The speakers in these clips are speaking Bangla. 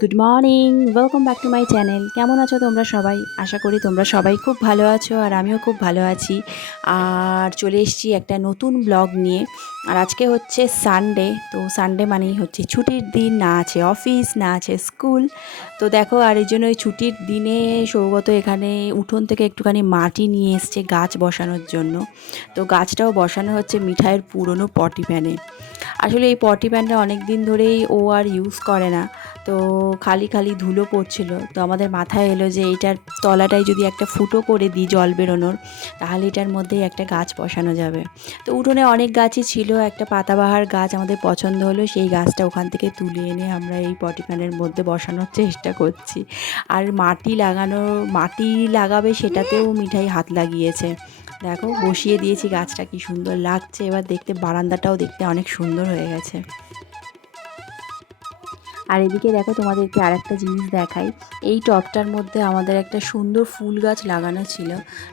Good morning welcome back to my channel কেমন আছো তোমরা সবাই? আশা করি তোমরা সবাই খুব ভালো আছো আর আমিও খুব ভালো আছি। আর চলে এসেছি একটা নতুন ব্লগ নিয়ে। আর আজকে হচ্ছে সানডে তো সানডে মানেই হচ্ছে ছুটির দিন। না আছে অফিস না আছে স্কুল তো দেখো, আর এই জন্য ওই ছুটির দিনে সৌগত এখানে উঠোন থেকে একটুখানি মাটি নিয়ে এসছে গাছ বসানোর জন্য। তো গাছটাও বসানো হচ্ছে মিঠাইয়ের পুরনো পটি প্যানে আসলে এই পটি প্যানটা অনেক দিন ধরেই ও আর ইউজ করে না। তো খালি খালি ধুলো পড়ছিল। তো আমাদের মাথায় এলো যে এটার তলাটায় যদি একটা ফুটো করে দিই জল বেরোনোর, তাহলে এটার মধ্যেই একটা গাছ বসানো যাবে। তো উঠোনে অনেক গাছই ছিল, একটা পাতাবাহার গাছ আমাদের পছন্দ হলো, সেই গাছটা ওখান থেকে তুলে এনে আমরা এই পটি প্যানের মধ্যে বসানোর চেষ্টা করছি। আর মাটি লাগানো, মাটি লাগাবে সেটাতেও মিঠাই হাত লাগিয়েছে। দেখো, বসিয়ে দিয়েছি গাছটা, কি সুন্দর লাগছে। এবার দেখতে বারান্দাটাও দেখতে অনেক সুন্দর হয়ে গেছে। আর এদিকে দেখো তোমাদেরকে আরেকটা জিনিস দেখাই। এই টবটার মধ্যে আমাদের একটা সুন্দর ফুল গাছ লাগানো ছিল।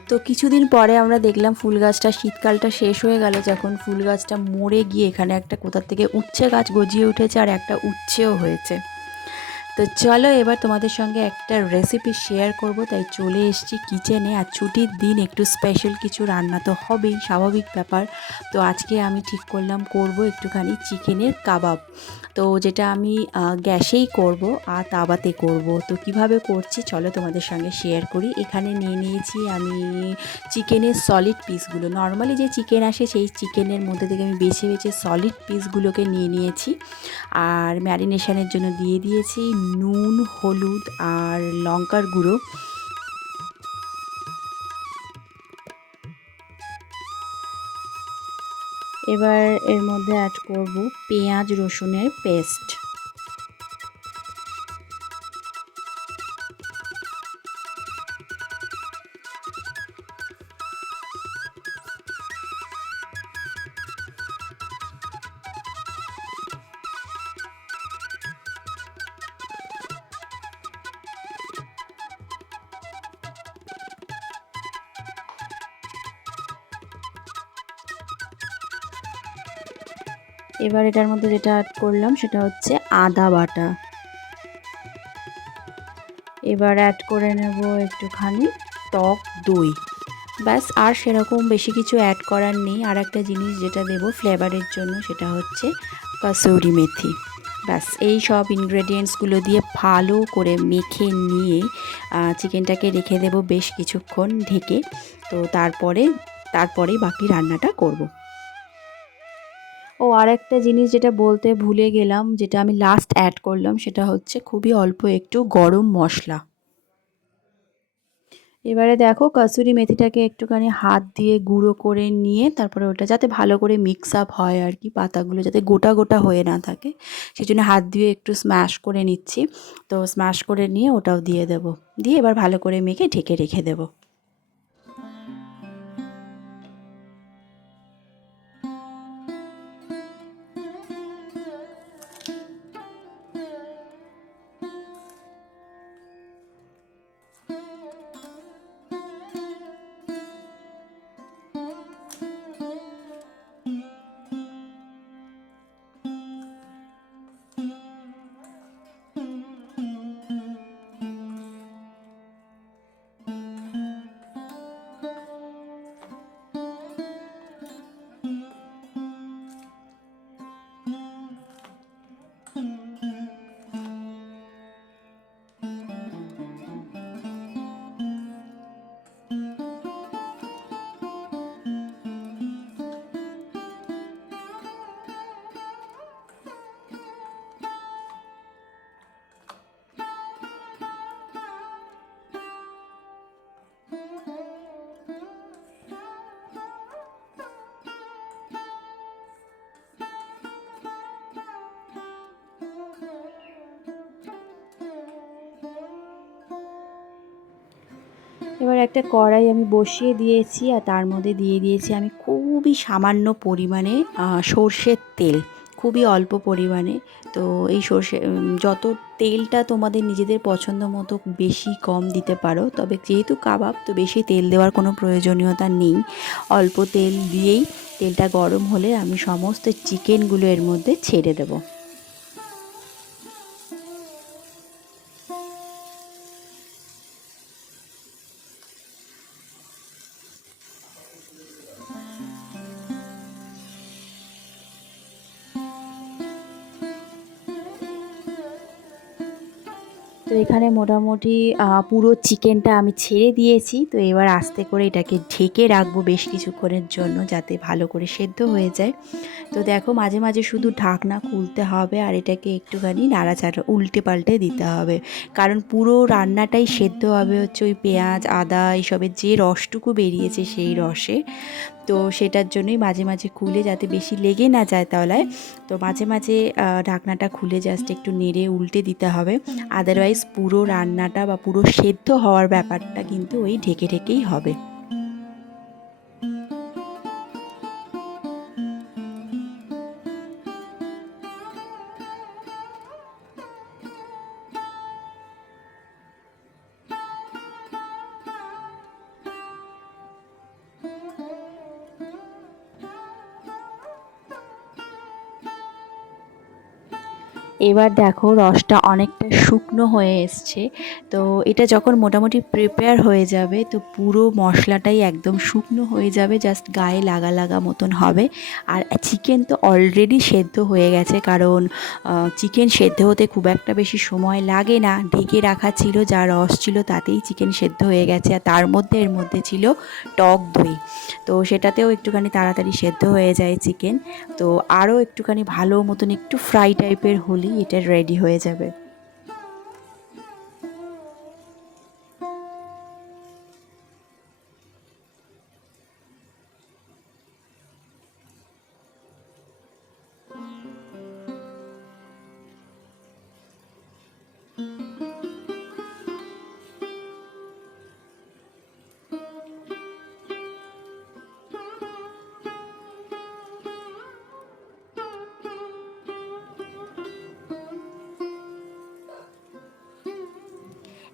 তো কিছুদিন পরে আমরা দেখলাম ফুল গাছটা শীতকালটা শেষ হয়ে গেল যখন ফুল গাছটা মরে গিয়ে এখানে একটা কোথার থেকে উচ্ছে গাছ গজিয়ে উঠেছে আর একটা উচ্ছেও হয়েছে। তো চলো এবার তোমাদের সঙ্গে একটা রেসিপি শেয়ার করব। তাই চলে এসেছি কিচেনে আর ছুটির দিন একটু স্পেশাল কিছু রান্না তো হবেই, স্বাভাবিক ব্যাপার। তো আজকে আমি ঠিক করলাম, করব একটুখানি চিকেনের কাবাব। তো যেটা আমি গ্যাসেই করব আর তাওয়াতে করব। তো কীভাবে করছি চলো তোমাদের সঙ্গে শেয়ার করি। এখানে নিয়ে নিয়েছি আমি চিকেনের সলিড পিসগুলো নর্মালি যে চিকেন আসে সেই চিকেনের মধ্যে থেকে আমি বেছে বেছে সলিড পিসগুলোকে নিয়ে নিয়েছি। আর ম্যারিনেশনের জন্য দিয়ে দিয়েছি নুন, হলুদ আর লঙ্কার গুঁড়ো। এবার এর মধ্যে অ্যাড করব পেঁয়াজ রসুনের পেস্ট এবার এটার মধ্যে যেটা অ্যাড করলাম সেটা হচ্ছে আদা বাটা। এবার অ্যাড করে নেব একটুখানি টক দই। ব্যাস, আর সেরকম বেশি কিছু অ্যাড করার নেই। আর একটা জিনিস যেটা দেব ফ্লেভারের জন্য সেটা হচ্ছে কাসৌরি মেথি। ব্যাস, এই সব ইনগ্রেডিয়েন্টসগুলো দিয়ে ভালো করে মেখে নিয়ে চিকেনটাকে রেখে দেব বেশ কিছুক্ষণ ঢেকে। তো তারপরে, তারপরেই বাকি রান্নাটা করব। ও আর একটা জিনিস যেটা বলতে ভুলে গেলাম, যেটা আমি লাস্ট অ্যাড করলাম, সেটা হচ্ছে খুবই অল্প একটু গরম মশলা। এবারে দেখো কাসুরি মেথিটাকে একটুখানি হাত দিয়ে গুঁড়ো করে নিয়ে তারপরে ওটা যাতে ভালো করে মিক্স আপ হয় আর কি, পাতাগুলো যাতে গোটা গোটা হয়ে না থাকে সেই জন্য হাত দিয়ে একটু স্ম্যাশ করে নিচ্ছি। তো স্ম্যাশ করে নিয়ে ওটাও দিয়ে দেবো। দিয়ে এবার ভালো করে মেখে ঢেকে রেখে দেবো। এবার একটা কড়াই আমি বসিয়ে দিয়েছি আর তার মধ্যে দিয়ে দিয়েছি আমি খুবই সামান্য পরিমাণে সর্ষের তেল, খুবই অল্প পরিমাণে। তো এই সর্ষে যত তেলটা তোমাদের নিজেদের পছন্দ মতো বেশি কম দিতে পারো, তবে যেহেতু কাবাব, তো বেশি তেল দেওয়ার কোনো প্রয়োজনীয়তা নেই। অল্প তেল দিয়েই তেলটা গরম হলে আমি সমস্ত চিকেনগুলো এর মধ্যে ছেড়ে দেবো। এখানে মোটামুটি পুরো চিকেনটা আমি ছেড়ে দিয়েছি। তো এবার আস্তে করে এটাকে ঢেকে রাখব বেশ কিছুক্ষণের জন্য যাতে ভালো করে সেদ্ধ হয়ে যায়। তো দেখো মাঝে মাঝে শুধু ঢাকনা খুলতে হবে আর এটাকে একটুখানি নাড়াচাড়া উল্টে পাল্টে দিতে হবে। কারণ পুরো রান্নাটাই সেদ্ধ হবে হচ্ছে ওই পেঁয়াজ, আদা, এইসবের যে রসটুকু বেরিয়েছে সেই রসে। তো সেটার জন্যই মাঝে মাঝে খুলে যাতে বেশি লেগে না যায় তলায়। তো মাঝে মাঝে ঢাকনাটা খুলে জাস্ট একটু নেড়ে উল্টে দিতে হবে। আদারওয়াইজ পুরো রান্নাটা বা পুরো সেদ্ধ হওয়ার ব্যাপারটা কিন্তু ওই ঢেকে ঢেকেই হবে। এবার দেখো রসটা অনেকটা শুকনো হয়ে এসছে। তো এটা যখন মোটামুটি প্রিপেয়ার হয়ে যাবে, তো পুরো মশলাটাই একদম শুকনো হয়ে যাবে জাস্ট গায়ে লাগা লাগা মতন হবে। আর চিকেন তো অলরেডি সেদ্ধ হয়ে গেছে, কারণ চিকেন সেদ্ধ হতে খুব একটা বেশি সময় লাগে না। ঢেকে রাখা ছিল, যা রস ছিল তাতেই চিকেন সেদ্ধ হয়ে গেছে, আর তার মধ্যে এর মধ্যে ছিল টক দই। তো সেটাতেও একটুখানি তাড়াতাড়ি সেদ্ধ হয়ে যায় চিকেন তো আরও একটুখানি ভালো মতন একটু ফ্রাই টাইপের হলেই এটা রেডি হয়ে যাবে।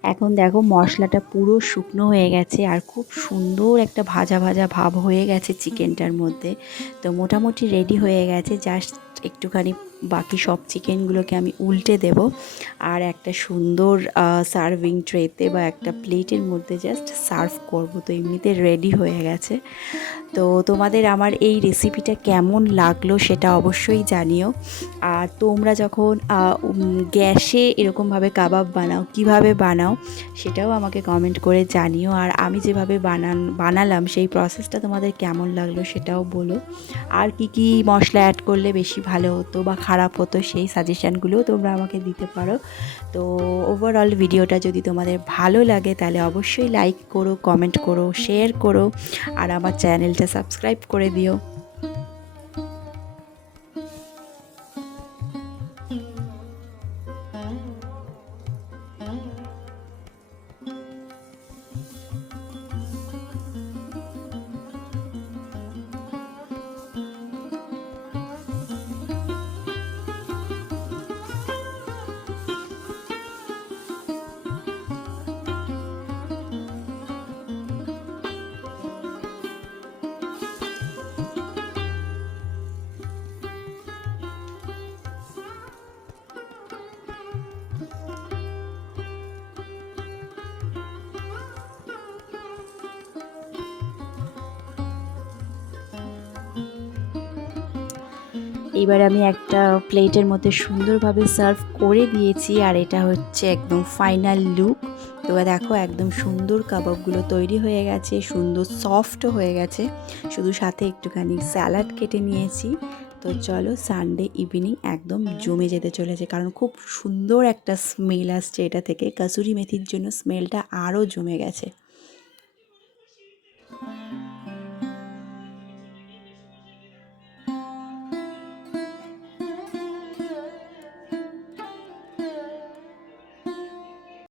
এখন দেখো মশলাটা পুরো শুকনো হয়ে গেছে আর খুব সুন্দর একটা ভাজা ভাজা ভাব হয়ে গেছে চিকেনটার মধ্যে। তো মোটামুটি রেডি হয়ে গেছে জাস্ট একটুখানি বাকি সব চিকেনগুলোকে আমি উল্টে দেব আর একটা সুন্দর সার্ভিং ট্রেতে বা একটা প্লেটের মধ্যে জাস্ট সার্ভ করব। তো এমনিতে রেডি হয়ে গেছে। তো তোমাদের আমার এই রেসিপিটা কেমন লাগল সেটা অবশ্যই জানিও। আর তোমরা যখন গ্যাসে এরকমভাবে কাবাব বানাও, কীভাবে বানাও, সেটাও আমাকে কমেন্ট করে জানিও। আর আমি যেভাবে বানান, বানালাম, সেই প্রসেসটা তোমাদের কেমন লাগল সেটাও বলো। আর কি কি মশলা অ্যাড করলে বেশি ভালো হতো বা খারাপ হতো সেই সাজেশানগুলোও তোমরা আমাকে দিতে পারো। তো ওভারঅল ভিডিওটা যদি তোমাদের ভালো লাগে, তাহলে অবশ্যই লাইক করো কমেন্ট করো শেয়ার করো। আর আমার চ্যানেলটা সাবস্ক্রাইব করে দিও এবার আমি একটা প্লেটের মধ্যে সুন্দরভাবে সার্ভ করে দিয়েছি আর এটা হচ্ছে একদম ফাইনাল লুক। তো দেখো একদম সুন্দর কাবাবগুলো তৈরি হয়ে গেছে, সুন্দর সফটও হয়ে গেছে। শুধু সাথে একটুখানি স্যালাড কেটে নিয়েছি। তো চলো সানডে ইভিনিং একদম জমে যেতে চলেছে, কারণ খুব সুন্দর একটা স্মেল আসছে এটা থেকে। কাসুরি মেথির জন্য স্মেলটা আরও জমে গেছে।